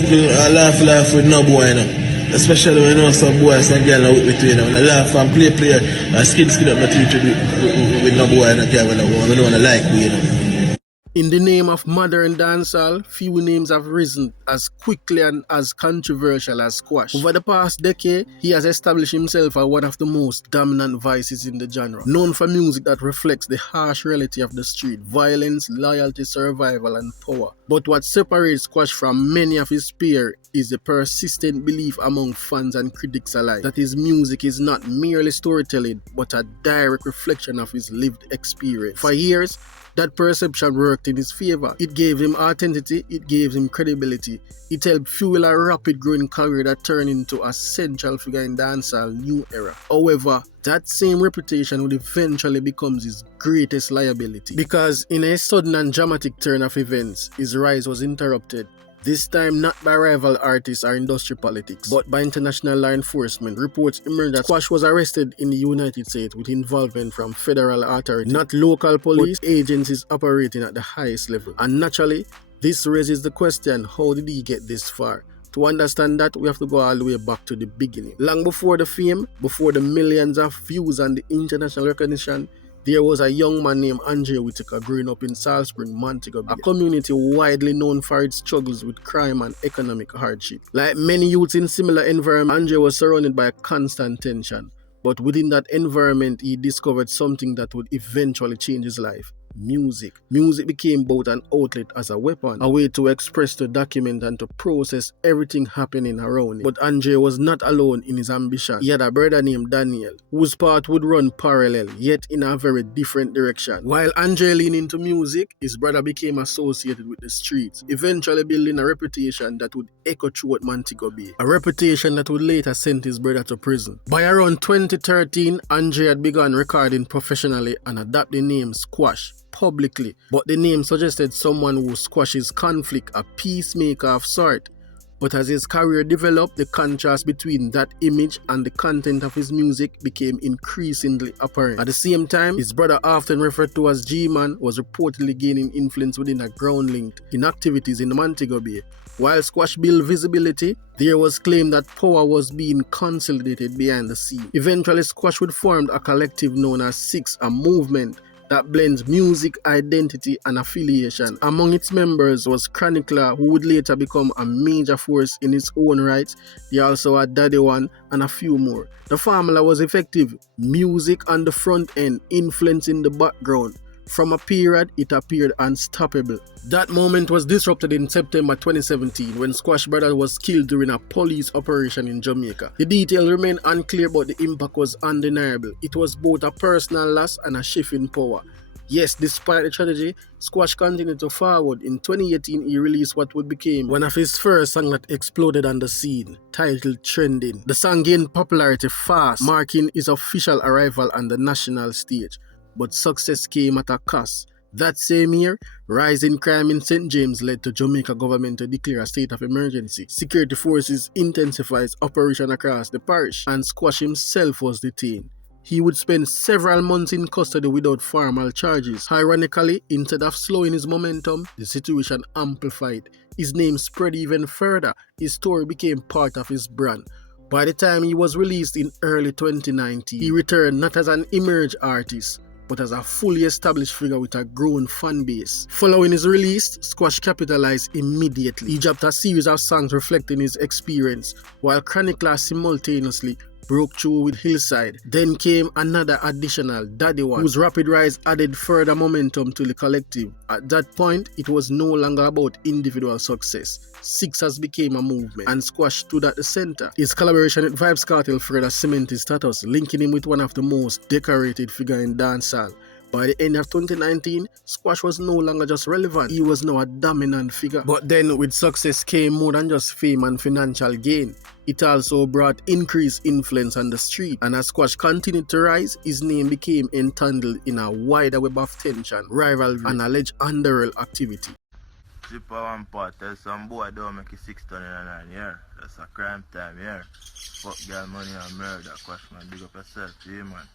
I laugh with no boy, you know. Especially when you know some boy, some girl with me too, you know. I laugh and play, and skin up my teeth with no boy, and I can't when I like me, you know. In the name of modern dancehall, few names have risen as quickly and as controversial as Squash. Over the past decade, he has established himself as one of the most dominant voices in the genre, known for music that reflects the harsh reality of the street, violence, loyalty, survival, and power. But what separates Squash from many of his peers is the persistent belief among fans and critics alike that his music is not merely storytelling, but a direct reflection of his lived experience. For years, that perception worked in his favor. It gave him authenticity, it gave him credibility. It helped fuel a rapid growing career that turned into a central figure in dancehall new era. However, that same reputation would eventually become his greatest liability, because in a sudden and dramatic turn of events, his rise was interrupted. This time not by rival artists or industry politics, but by international law enforcement. Reports emerged that Squash was arrested in the United States with involvement from federal authorities, not local police, but agencies operating at the highest level. And naturally, this raises the question, how did he get this far? To understand that, we have to go all the way back to the beginning. Long before the fame, before the millions of views and the international recognition, there was a young man named Andre Whitaker growing up in Salt Spring, Montego Bay, a community widely known for its struggles with crime and economic hardship. Like many youths in similar environments, Andre was surrounded by a constant tension. But within that environment, he discovered something that would eventually change his life. Music. Music became both an outlet as a weapon, a way to express, to document, and to process everything happening around him. But Andre was not alone in his ambition. He had a brother named Daniel, whose path would run parallel, yet in a very different direction. While Andre leaned into music, his brother became associated with the streets, eventually building a reputation that would echo throughout Montego Bay, a reputation that would later send his brother to prison. By around 2013, Andre had begun recording professionally and adopted the name Squash publicly, but the name suggested someone who squashes conflict, a peacemaker of sort. But as his career developed, the contrast between that image and the content of his music became increasingly apparent. At the same time, his brother, often referred to as G-Man, was reportedly gaining influence within a ground linked in activities in Montego Bay. While Squash built visibility, there was claim that power was being consolidated behind the scene. Eventually, Squash would form a collective known as Six, a movement that blends music, identity, and affiliation. Among its members was Chronicler, who would later become a major force in its own right. He also had Daddy One and a few more. The formula was effective: music on the front end, influence in the background. From a period, it appeared unstoppable. That moment was disrupted in September 2017 when Squash brother was killed during a police operation in Jamaica. The details remain unclear, but the impact was undeniable. It was both a personal loss and a shift in power. Yes, despite the tragedy, Squash continued to forward. In 2018, he released what would become one of his first songs that exploded on the scene, titled Trending. The song gained popularity fast, marking his official arrival on the national stage. But success came at a cost. That same year, rising crime in St. James led the Jamaica government to declare a state of emergency. Security forces intensified operation across the parish, and Squash himself was detained. He would spend several months in custody without formal charges. Ironically, instead of slowing his momentum, the situation amplified. His name spread even further. His story became part of his brand. By the time he was released in early 2019, he returned not as an emerged artist, but as a fully established figure with a growing fan base. Following his release, Squash capitalized immediately. He dropped a series of songs reflecting his experience, while Chronicler simultaneously broke through with Hillside. Then came another additional, Daddy One, whose rapid rise added further momentum to the collective. At that point, it was no longer about individual success. Six has became a movement, and Squash stood at the center. His collaboration with Vybz Kartel further cemented his status, linking him with one of the most decorated figures in dancehall. By the end of 2019, Squash was no longer just relevant, he was now a dominant figure. But then with success came more than just fame and financial gain. It also brought increased influence on the street, and as Squash continued to rise, his name became entangled in a wider web of tension, rivalry, and alleged underworld activity. Zipper one part, tell some boy don't make it 609 year. That's a crime time here. Fuck girl money and murder. Squash man, big up yourself, yeah man.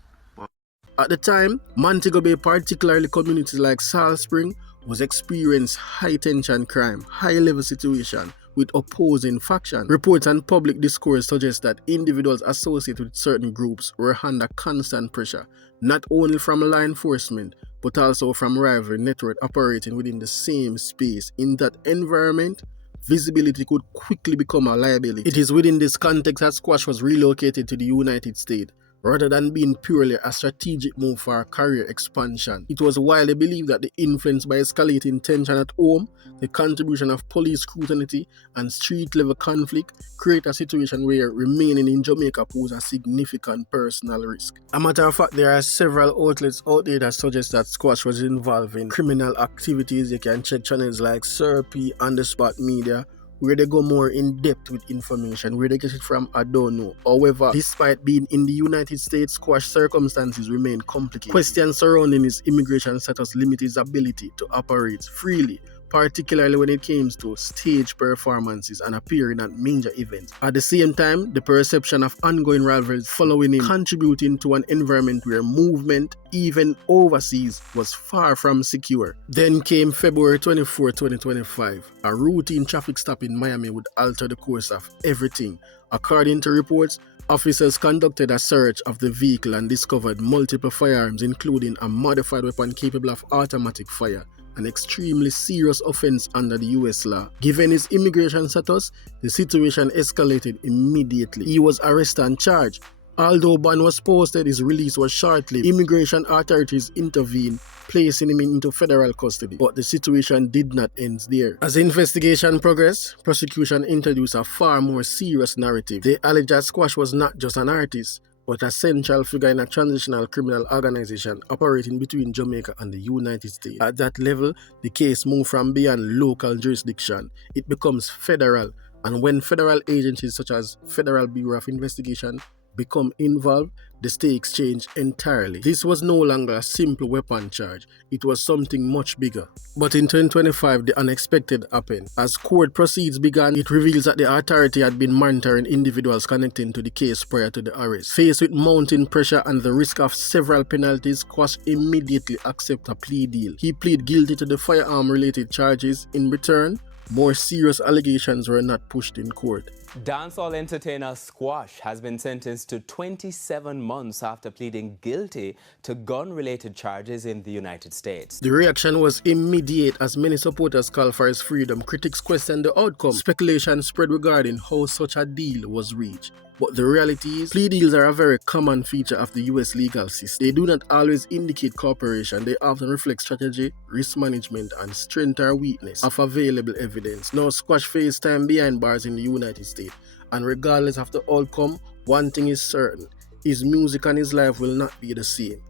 At the time, Montego Bay, particularly communities like Salt Spring, was experiencing high tension crime, high level situation, with opposing factions. Reports and public discourse suggest that individuals associated with certain groups were under constant pressure, not only from law enforcement, but also from rival network operating within the same space. In that environment, visibility could quickly become a liability. It is within this context that Squash was relocated to the United States, rather than being purely a strategic move for career expansion. It was widely believed that the influence by escalating tension at home, the contribution of police scrutiny, and street-level conflict create a situation where remaining in Jamaica poses a significant personal risk. A matter of fact, there are several outlets out there that suggest that Squash was involved in criminal activities. You can check channels like Serpi, On The Spot Media, where they go more in depth with information. Where they get it from, I don't know. However, despite being in the United States, Squash circumstances remain complicated. Questions surrounding his immigration status limit his ability to operate freely, particularly when it comes to stage performances and appearing at major events. At the same time, the perception of ongoing rivalries following him contributing to an environment where movement, even overseas, was far from secure. Then came February 24, 2025. A routine traffic stop in Miami would alter the course of everything. According to reports, officers conducted a search of the vehicle and discovered multiple firearms, including a modified weapon capable of automatic fire, an extremely serious offense under the US law. Given his immigration status, the situation escalated immediately. He was arrested and charged. Although bond was posted, his release was short-lived. Immigration authorities intervened, placing him into federal custody. But the situation did not end there. As the investigation progressed, prosecution introduced a far more serious narrative. They alleged that Squash was not just an artist, but a central figure in a transitional criminal organization operating between Jamaica and the United States. At that level, the case moved from beyond local jurisdiction. It becomes federal, and when federal agencies such as Federal Bureau of Investigation become involved, the stakes change entirely. This was no longer a simple weapon charge, it was something much bigger. But in 2025, the unexpected happened. As court proceedings began, it reveals that the authority had been monitoring individuals connecting to the case prior to the arrest. Faced with mounting pressure and the risk of several penalties, Squash immediately accepted a plea deal. He pleaded guilty to the firearm-related charges. In return, more serious allegations were not pushed in court. Dancehall entertainer Squash has been sentenced to 27 months after pleading guilty to gun-related charges in the United States. The reaction was immediate as many supporters called for his freedom. Critics questioned the outcome. Speculation spread regarding how such a deal was reached. But the reality is, plea deals are a very common feature of the US legal system. They do not always indicate cooperation. They often reflect strategy, risk management, and strength or weakness of available evidence. Now, Squash faced time behind bars in the United States, and regardless of the outcome, one thing is certain: his music and his life will not be the same.